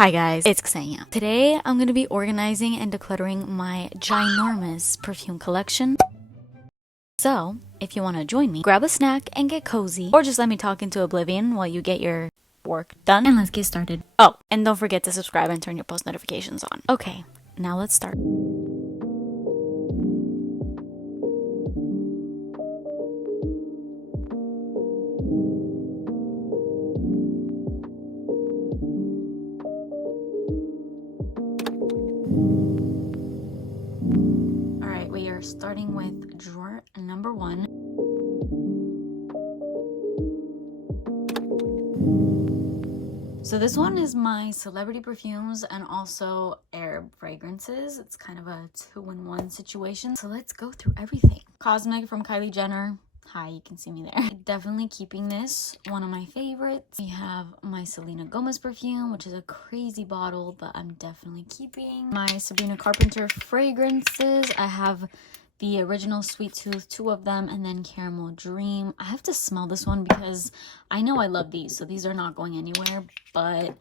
Hi guys, it's Ksenia. Today I'm going to be organizing and decluttering my ginormous perfume collection. So, if you want to join me, grab a snack and get cozy, or just let me talk into oblivion while you get your work done, and let's get started. Oh, and don't forget to subscribe and turn your post notifications on. Okay, now let's start. Alright, we are starting with drawer number 1. So this one is my celebrity perfumes and also Arab fragrances. It's kind of a 2-in-1 situation. So let's go through everything. Cosmic from Kylie Jenner. Hi, you can see me there. Definitely keeping this, one of my favorites. We have my Selena Gomez perfume, which is a crazy bottle, but I'm definitely keeping. My Sabrina Carpenter fragrances. I have the original Sweet Tooth, 2 of them, and then Caramel Dream. I have to smell this one because I know I love these, so these are not going anywhere, but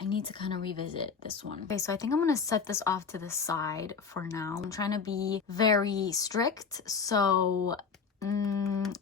I need to kind of revisit this one. Okay, so I think I'm gonna set this off to the side for now. I'm trying to be very strict, so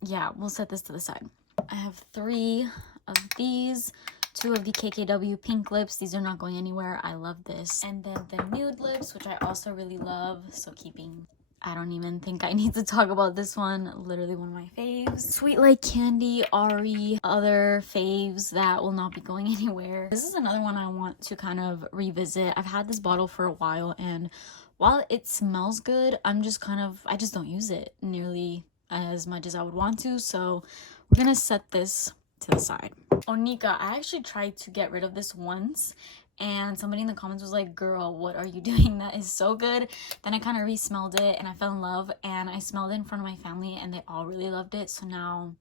yeah, we'll set this to the side. I have 3 of these. 2 of the KKW pink lips. These are not going anywhere. I love this. And then the nude lips, which I also really love, so keeping. I don't even think I need to talk about this one. Literally one of my faves. Sweet Like Candy, Ari, other faves that will not be going anywhere. This is another one I want to kind of revisit. I've had this bottle for a while, and while it smells good, I just don't use it nearly as much as I would want to. So we're gonna set this to the side. Onika, I actually tried to get rid of this once, and somebody in the comments was like, girl, what are you doing? That is so good. Then I kind of re-smelled it and I fell in love, and I smelled it in front of my family and they all really loved it, so now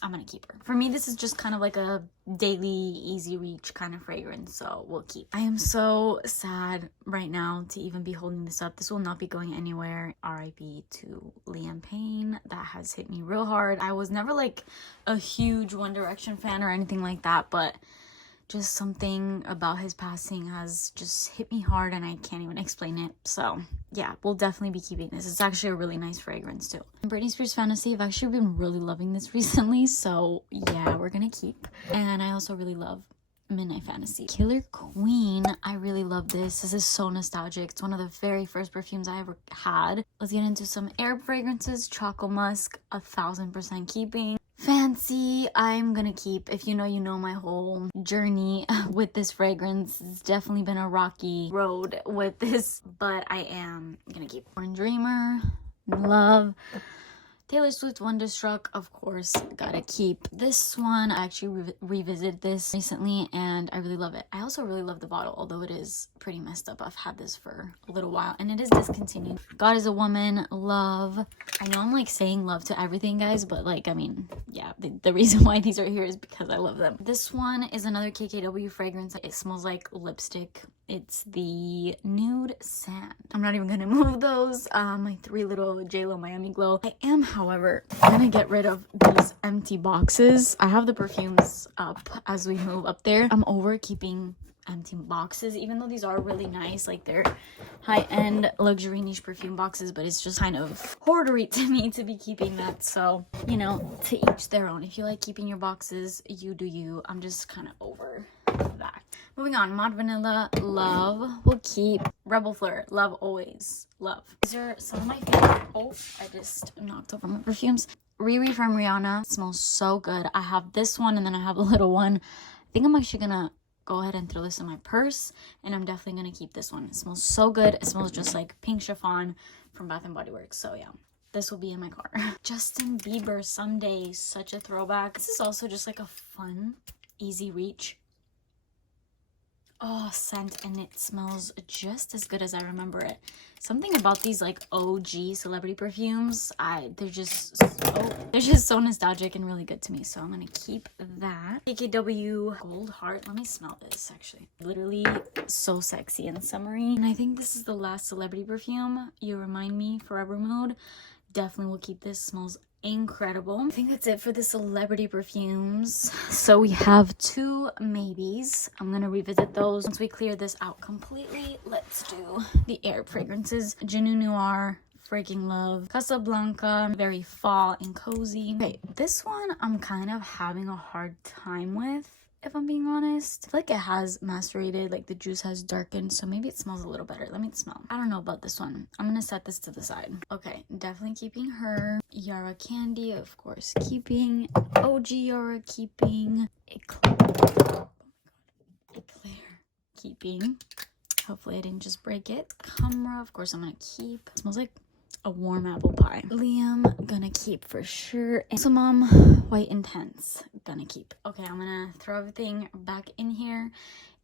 I'm gonna keep her. For me, this is just kind of like a daily easy reach kind of fragrance, so we'll keep. I am so sad right now to even be holding this up. This will not be going anywhere. RIP to Liam Payne. That has hit me real hard. I was never like a huge One Direction fan or anything like that, but just something about his passing has just hit me hard and I can't even explain it. So yeah, we'll definitely be keeping this. It's actually a really nice fragrance too. Britney Spears Fantasy, I've actually been really loving this recently, so yeah, we're gonna keep. And I also really love Midnight Fantasy. Killer Queen, I really love this. This is so nostalgic. It's one of the very first perfumes I ever had. Let's get into some Arab fragrances. Choco Musk, 1000% keeping. Fancy, I'm gonna keep. If you know my whole journey with this fragrance. It's definitely been a rocky road with this, but I am gonna keep. Born Dreamer, Love. Taylor Swift Wonderstruck, of course, gotta keep. This one, I actually revisited this recently and I really love it. I also really love the bottle, although it is pretty messed up. I've had this for a little while and it is discontinued. God Is a Woman, Love. I know I'm like saying love to everything, guys, but like, I mean, yeah, the reason why these are here is because I love them. This one is another KKW fragrance. It smells like lipstick. It's the Nude Sand. I'm not even gonna move those. My 3 little JLo Miami Glow. I am, however, gonna get rid of these empty boxes. I have the perfumes up as we move up there. I'm over keeping empty boxes, even though these are really nice, like they're high-end luxury niche perfume boxes, but it's just kind of hoardery to me to be keeping that. So, you know, to each their own. If you like keeping your boxes, you do you. I'm just kind of over that. Moving on, Mod Vanilla, Love, we'll keep. Rebel Flirt, Love Always, Love. These are some of my favorite. Oh, I just knocked over my perfumes. Riri from Rihanna, smells so good. I have this one and then I have a little one. I think I'm actually gonna go ahead and throw this in my purse, and I'm definitely gonna keep this one. It smells so good. It smells just like pink chiffon from Bath & Body Works, so yeah. This will be in my car. Justin Bieber, Someday, such a throwback. This is also just like a fun, easy reach. Oh, scent, and it smells just as good as I remember it. Something about these like OG celebrity perfumes, they're just so nostalgic and really good to me, so I'm gonna keep that. KKW Gold Heart. Let me smell this. Actually, literally so sexy and summery. And I think this is the last celebrity perfume. You Remind Me, Forever Mood. Definitely will keep this. Smells incredible. I think that's it for the celebrity perfumes. So we have 2 maybes. I'm gonna revisit those once we clear this out completely. Let's do the air fragrances. Genu Noir, freaking love. Casablanca, very fall and cozy. Okay, this one I'm kind of having a hard time with, if I'm being honest. I feel like it has macerated, like the juice has darkened, so maybe it smells a little better. Let me smell. I don't know about this one. I'm gonna set this to the side. Okay, definitely keeping her. Yara Candy, of course, keeping. OG Yara, keeping. Eclair, keeping. Hopefully I didn't just break it. Camera, of course I'm gonna keep. It smells like a warm apple pie. Liam, gonna keep for sure. And so Mom, White Intense, gonna keep. Okay, I'm gonna throw everything back in here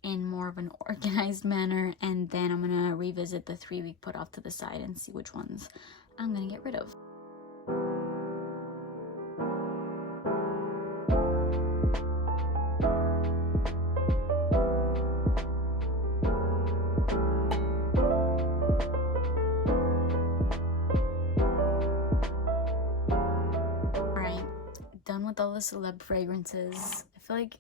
in more of an organized manner, and then I'm gonna revisit the 3 we put off to the side and see which ones I'm gonna get rid of. Done with all the celeb fragrances. I feel like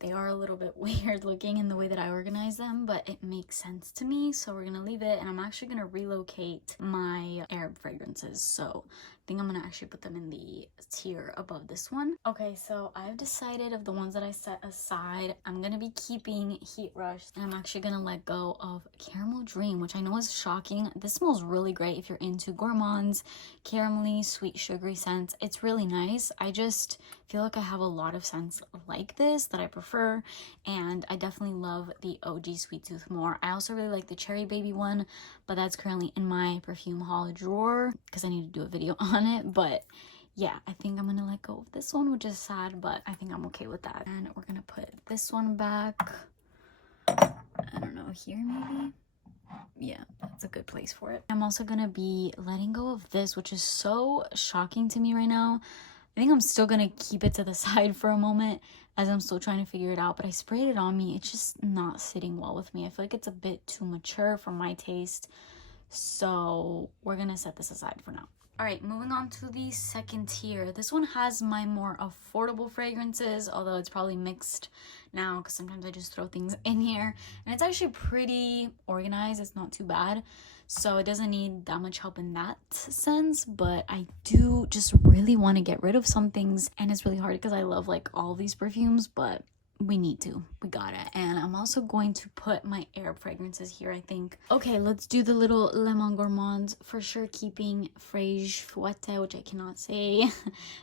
they are a little bit weird looking in the way that I organize them, but it makes sense to me, so we're gonna leave it. And I'm actually gonna relocate my Arab fragrances, so I think I'm gonna actually put them in the tier above this one. Okay, so I've decided of the ones that I set aside, I'm gonna be keeping Heat Rush, and I'm actually gonna let go of Caramel Dream, which I know is shocking. This smells really great if you're into gourmands, caramelly, sweet, sugary scents. It's really nice. I just feel like I have a lot of scents like this that I prefer, and I definitely love the OG Sweet Tooth more. I also really like the Cherry Baby one, but that's currently in my perfume haul drawer because I need to do a video on it. But yeah, I think I'm gonna let go of this one, which is sad, but I think I'm okay with that. And we're gonna put this one back, I don't know, here maybe. Yeah, that's a good place for it. I'm also gonna be letting go of this, which is so shocking to me right now. I think I'm still gonna keep it to the side for a moment as I'm still trying to figure it out, but I sprayed it on me. It's just not sitting well with me. I feel like it's a bit too mature for my taste, so we're gonna set this aside for now. All right, moving on to the second tier. This one has my more affordable fragrances, although it's probably mixed now because sometimes I just throw things in here, and it's actually pretty organized. It's not too bad, so it doesn't need that much help in that sense, but I do just really want to get rid of some things, and it's really hard because I love like all these perfumes, but we got it. And I'm also going to put my Arab fragrances here, I think. Okay, let's do the little Lemon Gourmand, for sure keeping Fraiche Fouette, which I cannot say.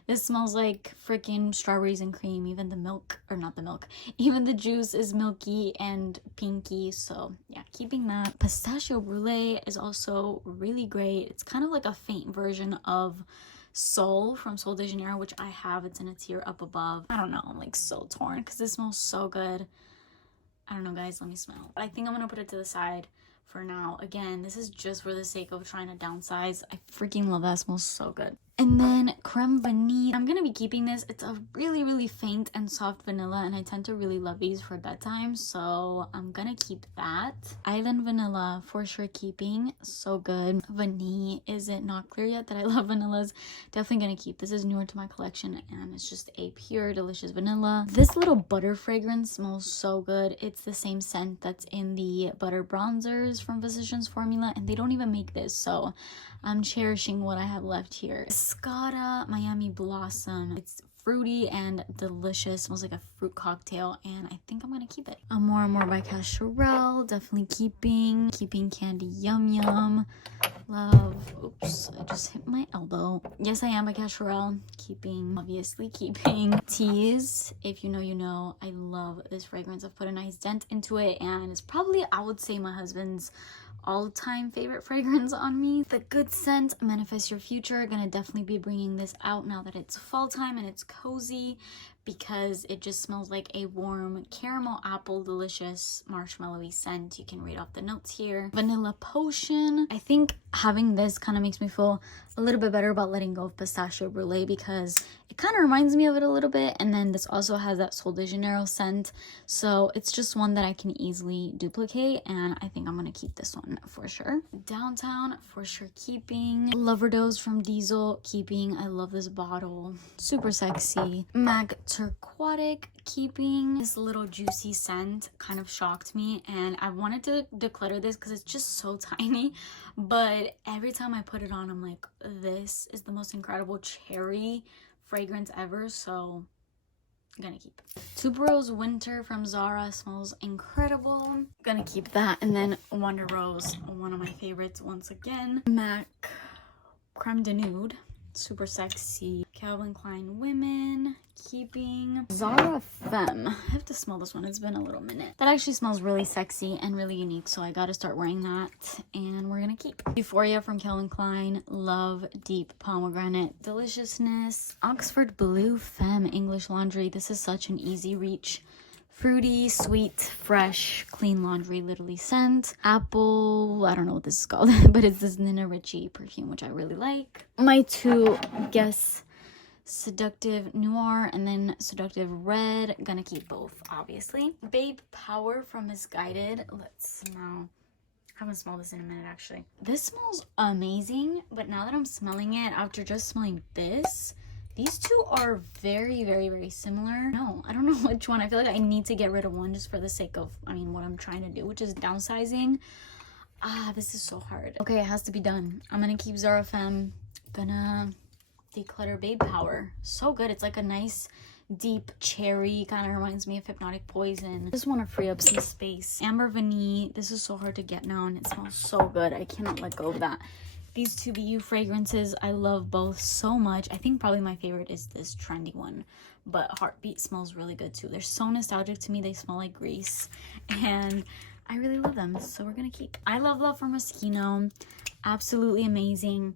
This smells like freaking strawberries and cream. Even the milk, or not the milk, even the juice is milky and pinky, so yeah, keeping that. Pistachio Brulee is also really great. It's kind of like a faint version of Soul from Sol de Janeiro, which I have. It's in a tier up above. I don't know, I'm like so torn because this smells so good. I don't know, guys, let me smell. I think I'm gonna put it to the side for now. Again, this is just for the sake of trying to downsize. I freaking love that. It smells so good. And then Creme Vanille, I'm gonna be keeping this. It's a really faint and soft vanilla, and I tend to really love these for bedtime, so I'm gonna keep that. Island Vanilla, for sure keeping. So good. Vanille, is it not clear yet that I love vanillas? Definitely gonna keep. This is newer to my collection, and it's just a pure delicious vanilla. This little butter fragrance smells so good. It's the same scent that's in the butter bronzers from Physicians Formula, and they don't even make this, so I'm cherishing what I have left here. Escada Miami Blossom. It's fruity and delicious. Smells like a fruit cocktail, and I think I'm gonna keep it. More and More by Cacharel, definitely keeping. Keeping Candy Yum Yum. Love. Oops, I just hit my elbow. Yes, I am by Cacharel. Keeping, obviously keeping. Tease. If you know, you know. I love this fragrance. I've put a nice dent into it, and it's probably, I would say, my husband's all-time favorite fragrance on me. The Good Scent, Manifest Your Future. Gonna definitely be bringing this out now that it's fall time and it's cozy. because it just smells like a warm caramel apple delicious marshmallowy scent. You can read off the notes here. Vanilla potion. I think having this kind of makes me feel a little bit better about letting go of pistachio brulee, because it kind of reminds me of it a little bit. And then this also has that Sol de Janeiro scent, so it's just one that I can easily duplicate, and I think I'm gonna keep this one for sure. Downtown, for sure keeping. Loverdose from Diesel, keeping. I love this bottle, super sexy. MAC Turquotic, keeping. This little juicy scent kind of shocked me, and I wanted to declutter this because it's just so tiny, but every time I put it on, I'm like, this is the most incredible cherry fragrance ever, so I'm gonna keep it. Tuberose Winter from Zara, smells incredible. Gonna keep that. And then Wonder Rose, one of my favorites once again. MAC Creme de Nude, super sexy. Calvin Klein Women, keeping. Zara Femme, I have to smell this one, it's been a little minute. That actually smells really sexy and really unique, so I gotta start wearing that, and we're gonna keep. Euphoria from Calvin Klein, love deep pomegranate deliciousness. Oxford Blue Femme English Laundry, this is such an easy reach. Fruity, sweet, fresh, clean laundry, literally scent. Apple, I don't know what this is called, but it's this Nina Ricci perfume, which I really like. My two Guess Seductive Noir and then Seductive Red. Gonna keep both, obviously. Babe Power from Misguided. Let's smell. I haven't smelled this in a minute, actually. This smells amazing, but now that I'm smelling it, after just smelling this, these two are very, very, very similar. No, I don't know which one. I feel like I need to get rid of one just for the sake of, I mean, what I'm trying to do, which is downsizing. This is so hard. Okay, it has to be done. I'm gonna keep Zara Femme. Gonna declutter Babe Power. So good. It's like a nice deep cherry, kind of reminds me of Hypnotic Poison. Just want to free up some space. Amber Vanille, this is so hard to get now and it smells so good. I cannot let go of that. These two BU fragrances, I love both so much. I think probably my favorite is this trendy one, but Heartbeat smells really good too. They're so nostalgic to me. They smell like Greece and I really love them, so we're gonna keep. I Love from Moschino, absolutely amazing.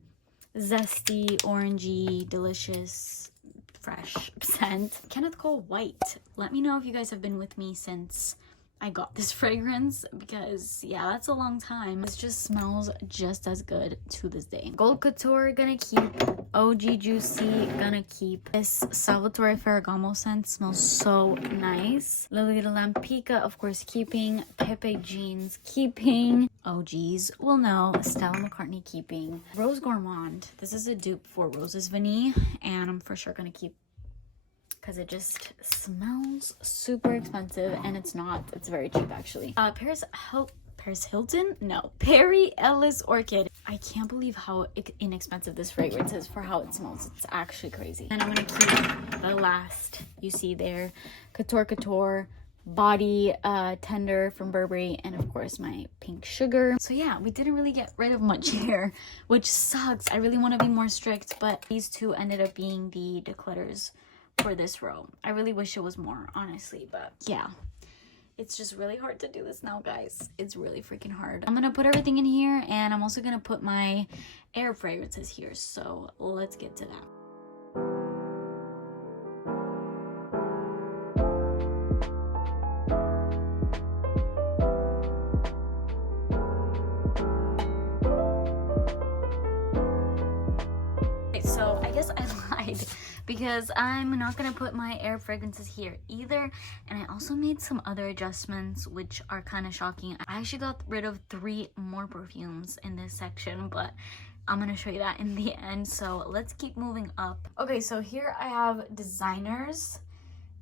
Zesty, orangey, delicious, fresh scent. Kenneth Cole White. Let me know if you guys have been with me since I got this fragrance, because yeah, that's a long time. This just smells just as good to this day. Gold Couture, gonna keep. OG Juicy, gonna keep. This Salvatore Ferragamo scent smells so nice. Lily de Lampica, of course, keeping. Pepe Jeans, keeping. OGs will know. Stella McCartney, keeping. Rose Gourmand, this is a dupe for Rose's Vanille, and I'm for sure gonna keep because it just smells super expensive, and it's not. It's very cheap, actually. Paris Hilton? No. Perry Ellis Orchid. I can't believe how inexpensive this fragrance is for how it smells. It's actually crazy. And I'm gonna keep the last you see there. Couture Body Tender from Burberry, and of course my Pink Sugar. So yeah, we didn't really get rid of much here, which sucks. I really want to be more strict, but these two ended up being the declutters for this row. I really wish it was more, honestly, but yeah, it's just really hard to do this now, guys. It's really freaking hard. I'm gonna put everything in here, and I'm also gonna put my air fragrances here, so let's get to that. So I guess I lied, because I'm not gonna put my air fragrances here either, and I also made some other adjustments which are kind of shocking. I actually got rid of 3 more perfumes in this section, but I'm gonna show you that in the end. So let's keep moving up. Okay, so here I have designers,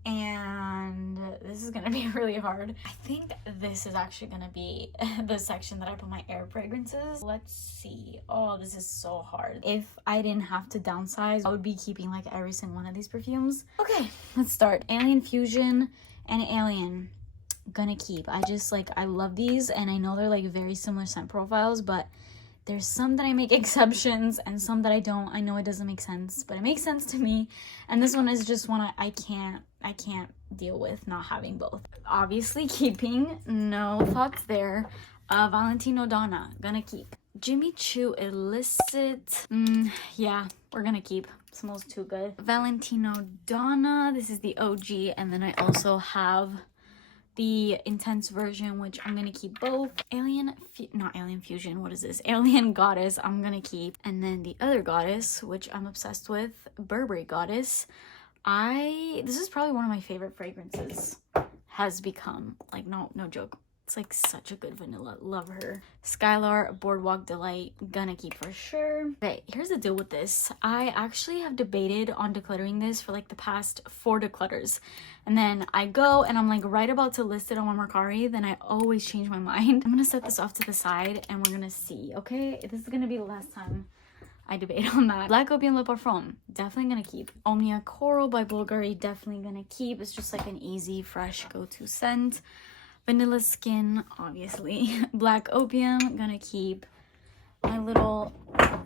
and this is gonna be really hard. I think this is actually gonna be the section that I put my air fragrances. Let's see. Oh, this is so hard. If I didn't have to downsize, I would be keeping like every single one of these perfumes. Okay, let's start. Alien Fusion and Alien, gonna keep. I love these, and I know they're like very similar scent profiles, but there's some that I make exceptions and some that I don't. I know it doesn't make sense, but it makes sense to me. And this one is just one I can't deal with not having both. Obviously keeping, no thoughts there. Valentino Donna, gonna keep. Jimmy Choo Illicit. Yeah, we're gonna keep. Smells too good. Valentino Donna. This is the OG. And then I also have the intense version, which I'm gonna keep both. Not Alien Fusion, what is this? Alien Goddess, I'm gonna keep. And then the other goddess, which I'm obsessed with, Burberry Goddess. This is probably one of my favorite fragrances. Has become, like, no joke. It's like such a good vanilla. Love her. Skylar Boardwalk Delight. Gonna keep for sure. Okay, here's the deal with this. I actually have debated on decluttering this for like the past 4 declutters. And then I go and I'm like right about to list it on my Mercari. Then I always change my mind. I'm gonna set this off to the side and we're gonna see, okay? This is gonna be the last time I debate on that. Black Opium Le Parfum, definitely gonna keep. Omnia Coral by Bulgari, definitely gonna keep. It's just like an easy, fresh go-to scent. Vanilla Skin, obviously. Black Opium, gonna keep. My little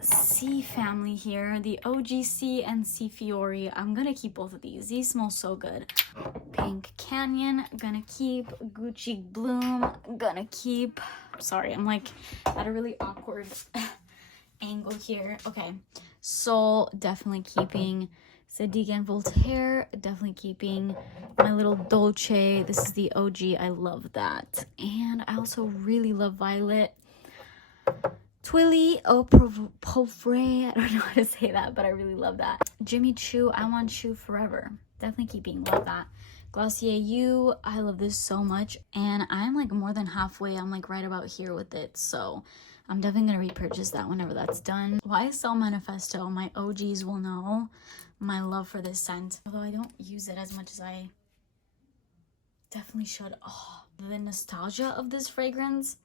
C family here, the OGC and C Fiori. I'm gonna keep both of these. These smell so good. Pink Canyon, gonna keep. Gucci Bloom, gonna keep. Sorry, I'm like at a really awkward angle here. Okay, Soul, definitely keeping. Sadiq and Voltaire, definitely keeping. My little Dolce, this is the OG, I love that. And I also really love Violet. Twilly Au Pauvre, I don't know how to say that, but I really love that. Jimmy Choo, I Want Choo Forever, definitely keeping, love that. Glossier You, I love this so much. And I'm like more than halfway, I'm like right about here with it, so I'm definitely gonna repurchase that whenever that's done. YSL Manifesto, my OGs will know my love for this scent. Although I don't use it as much as I definitely should. Oh, the nostalgia of this fragrance,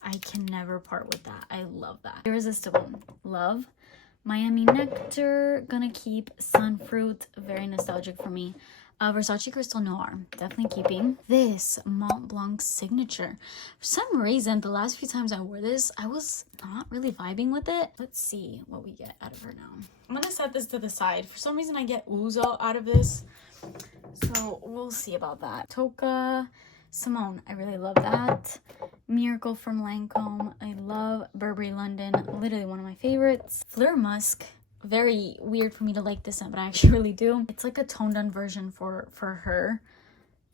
I can never part with that. I love that. Irresistible, love. Miami Nectar, gonna keep. Sunfruit, very nostalgic for me. Versace Crystal Noir, definitely keeping. This Mont Blanc Signature. For some reason, the last few times I wore this, I was not really vibing with it. Let's see what we get out of her now. I'm gonna set this to the side. For some reason, I get ouzo out of this, so we'll see about that. Toka Simone, I really love that. Miracle from Lancome, I love. Burberry London, literally one of my favorites. Fleur Musk, very weird for me to like this scent, but I actually really do. It's like a toned down version for her.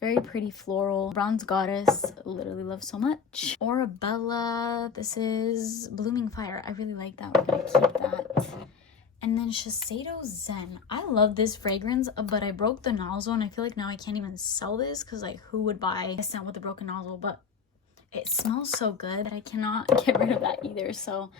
Very pretty floral. Bronze Goddess, literally love so much. Orabella, this is Blooming Fire. I really like that. We're gonna keep that. And then Shiseido Zen. I love this fragrance, but I broke the nozzle and I feel like now I can't even sell this because like who would buy a scent with a broken nozzle? But it smells so good that I cannot get rid of that either. So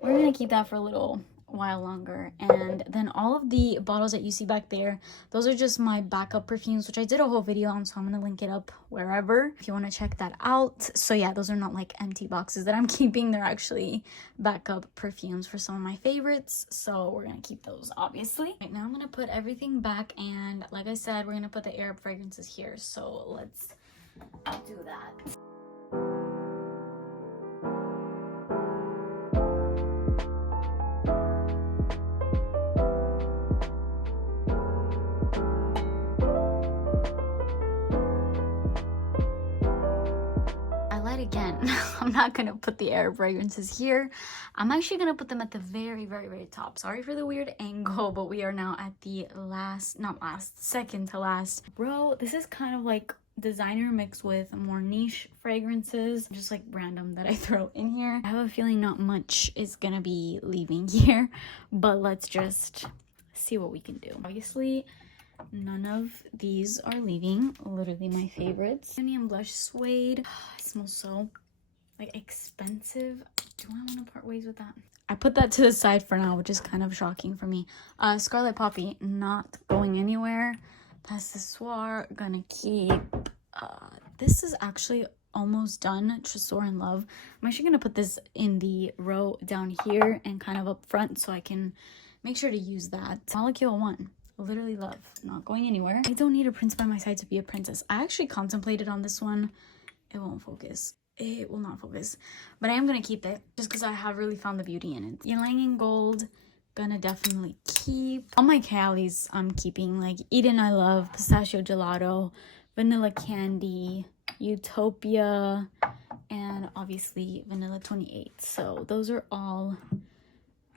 we're gonna keep that for a little while longer. And then all of the bottles that you see back there, those are just my backup perfumes, which I did a whole video on, so I'm gonna link it up wherever if you want to check that out. So yeah, those are not like empty boxes that I'm keeping. They're actually backup perfumes for some of my favorites, so we're gonna keep those obviously. Right now I'm gonna put everything back, and like I said, we're gonna put the Arab fragrances here, so let's do that. Again, I'm not gonna put the Arab fragrances here. I'm actually gonna put them at the very top. Sorry for the weird angle, but we are now at the second to last row. This is kind of like designer mixed with more niche fragrances, just like random that I throw in here. I have a feeling not much is gonna be leaving here, but let's just see what we can do. Obviously, none of these are leaving. Literally my favorites. Premium Blush Suede. It smells so like expensive. Do I want to part ways with that? I put that to the side for now, which is kind of shocking for me. Scarlet Poppy, not going anywhere. Passoir, gonna keep. This is actually almost done. Tresor in Love. I'm actually gonna put this in the row down here and kind of up front so I can make sure to use that. Molecule 1. Literally love, not going anywhere. I don't need a prince by my side to be a princess. I actually contemplated on this one. It won't focus. It will not focus, but I am gonna keep it just because I have really found the beauty in it. Ylang in Gold, gonna definitely keep. All my Calis I'm keeping, like Eden I love, Pistachio Gelato, Vanilla Candy, Utopia, and and obviously Vanilla 28. So those are all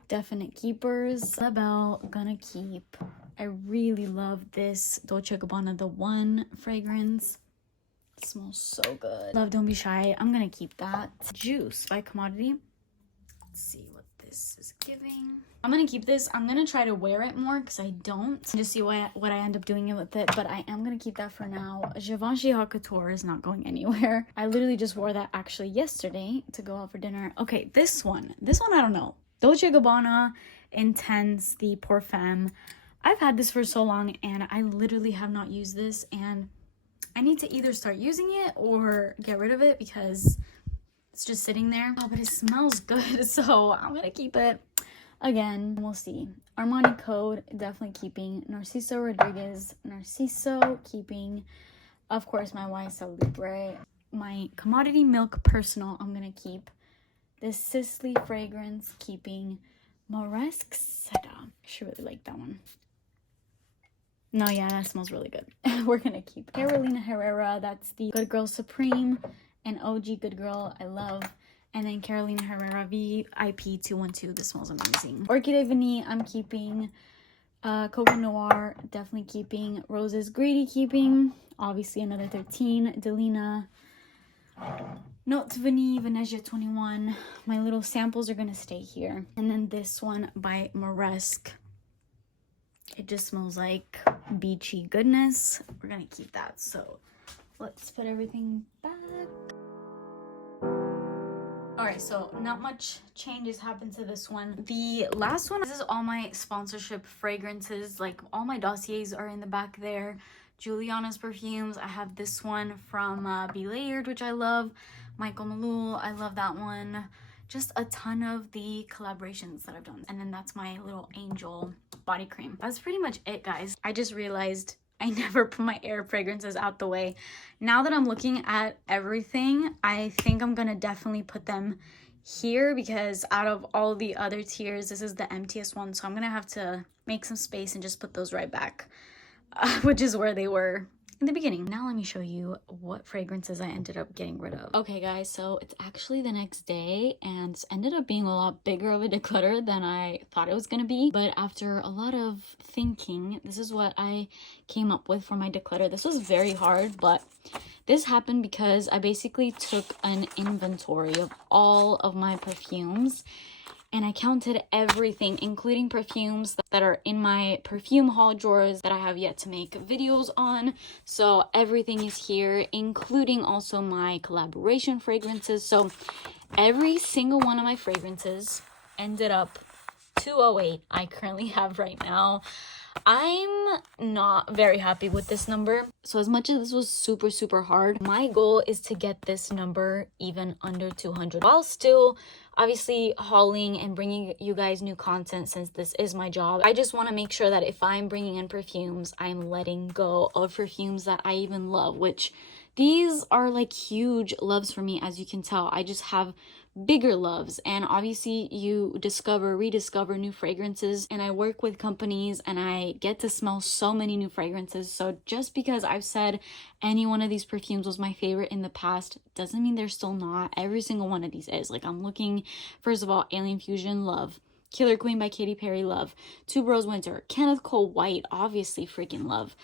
definite keepers. The Bell, gonna keep. I really love this Dolce & Gabbana The One fragrance. It smells so good. Love Don't Be Shy. I'm gonna keep that. Juice by Commodity. Let's see what this is giving. I'm gonna keep this. I'm gonna try to wear it more because I don't. Just see what I end up doing with it. But I am gonna keep that for now. Givenchy Haute Couture is not going anywhere. I literally just wore that actually yesterday to go out for dinner. Okay, this one I don't know. Dolce & Gabbana Intense, the Perfume. I've had this for so long and I literally have not used this, and I need to either start using it or get rid of it because it's just sitting there. Oh, but it smells good, so I'm gonna keep it. Again, we'll see. Armani Code, definitely keeping. Narciso Rodriguez, Narciso, keeping. Of course, my YSL Libre. My Commodity Milk Personal, I'm gonna keep. This Sisley fragrance, keeping. Moresque Seda. I should really like that one. No, yeah, that smells really good. We're gonna keep. Carolina Herrera, that's the Good Girl Supreme. And OG Good Girl, I love. And then Carolina Herrera VIP 212. This smells amazing. Orchid Vanille, I'm keeping. Coco Noir, definitely keeping. Roses Greedy, keeping. Obviously, another 13. Delina. Note Vanille, Venezia 21. My little samples are going to stay here. And then this one by Moresque. It just smells like beachy goodness. We're going to keep that. So let's put everything back. Alright, so not much changes happened to this one. The last one, this is all my sponsorship fragrances. Like, all my dossiers are in the back there. Juliana's perfumes. I have this one from Be Layered, which I love. Michael Malul, I love that one. Just a ton of the collaborations that I've done. And then that's my little Angel body cream. That's pretty much it, guys. I just realized I never put my air fragrances out the way. Now that I'm looking at everything, I think I'm gonna definitely put them here because out of all the other tiers, this is the emptiest one. So I'm gonna have to make some space and just put those right back, which is where they were in the beginning. Now let me show you what fragrances I ended up getting rid of. Okay guys, so it's actually the next day and this ended up being a lot bigger of a declutter than I thought it was gonna be. But after a lot of thinking, this is what I came up with for my declutter. This was very hard, but this happened because I basically took an inventory of all of my perfumes and I counted everything, including perfumes that are in my perfume haul drawers that I have yet to make videos on. So everything is here, including also my collaboration fragrances. So every single one of my fragrances ended up 208 I currently have right now. I'm not very happy with this number. So as much as this was super hard, my goal is to get this number even under 200 while still obviously hauling and bringing you guys new content since this is my job. I just want to make sure that if I'm bringing in perfumes, I'm letting go of perfumes that I even love, which these are like huge loves for me. As you can tell, I just have bigger loves, and obviously you rediscover new fragrances, and I work with companies and I get to smell so many new fragrances. So just because I've said any one of these perfumes was my favorite in the past doesn't mean they're still not. Every single one of these is. Like, I'm looking, first of all, Alien Fusion, love. Killer Queen by Katy Perry, love. Tuberose Winter, Kenneth Cole White, obviously freaking love.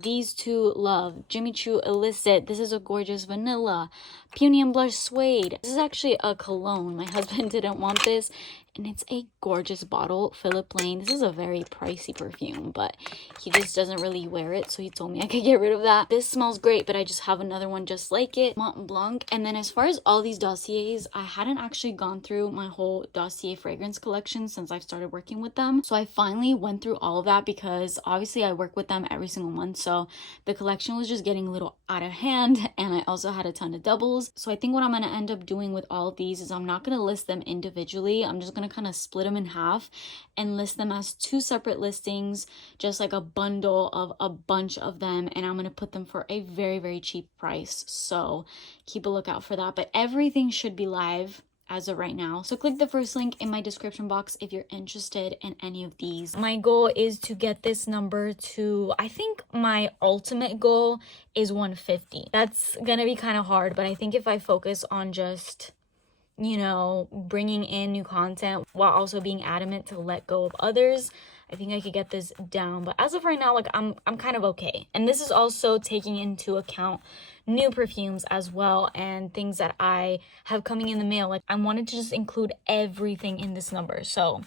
These two, love. Jimmy Choo Illicit, this is a gorgeous vanilla. Peony and Blush Suede, this is actually a cologne. My husband didn't want this, and it's a gorgeous bottle. Philip Lane, this is a very pricey perfume, but he just doesn't really wear it, so he told me I could get rid of that. This smells great, but I just have another one just like it, Mont Blanc. And then as far as all these dossiers, I hadn't actually gone through my whole dossier fragrance collection since I've started working with them. So I finally went through all of that because obviously I work with them every single month, so the collection was just getting a little out of hand, and I also had a ton of doubles. So I think what I'm going to end up doing with all of these is I'm not going to list them individually. I'm just going to kind of split them in half and list them as two separate listings, just like a bundle of a bunch of them, and I'm going to put them for a very cheap price. So keep a lookout for that. But everything should be live as of right now. So click the first link in my description box if you're interested in any of these. My goal is to get this number to, I think my ultimate goal is 150. That's gonna be kind of hard, but I think if I focus on just, you know, bringing in new content while also being adamant to let go of others, I think I could get this down. But as of right now, like I'm kind of okay. And this is also taking into account new perfumes as well and things that I have coming in the mail. Like I wanted to just include everything in this number. So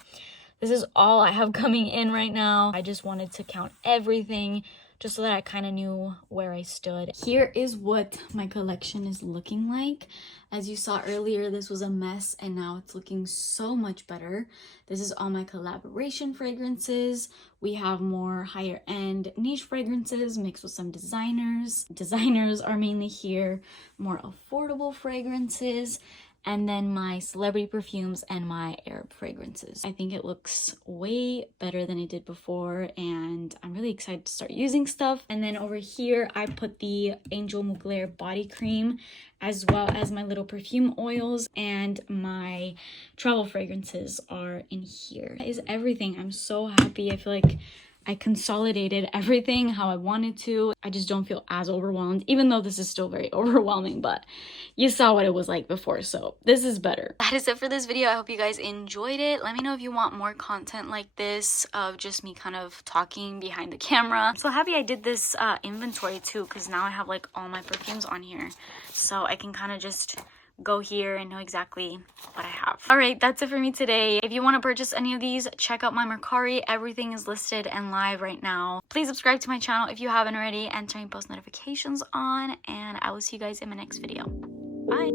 this is all I have coming in right now. I just wanted to count everything just so that I kind of knew where I stood. Here is what my collection is looking like. As you saw earlier, this was a mess and now it's looking so much better. This is all my collaboration fragrances. We have more higher end niche fragrances mixed with some designers. Designers are mainly here, more affordable fragrances, and then my celebrity perfumes and my Arab fragrances. I think it looks way better than it did before and I'm really excited to start using stuff. And then over here, I put the Angel Mugler body cream as well as my little perfume oils, and my travel fragrances are in here. That is everything. I'm so happy. I feel like I consolidated everything how I wanted to. I just don't feel as overwhelmed, even though this is still very overwhelming, but you saw what it was like before, so this is better. That is it for this video. I hope you guys enjoyed it. Let me know if you want more content like this of just me kind of talking behind the camera. I'm so happy I did this inventory too, because now I have like all my perfumes on here, so I can kind of just go here and know exactly what I have. All right, that's it for me today. If you want to purchase any of these, check out my Mercari. Everything is listed and live right now. Please subscribe to my channel if you haven't already and turn post notifications on, and I will see you guys in my next video. Bye.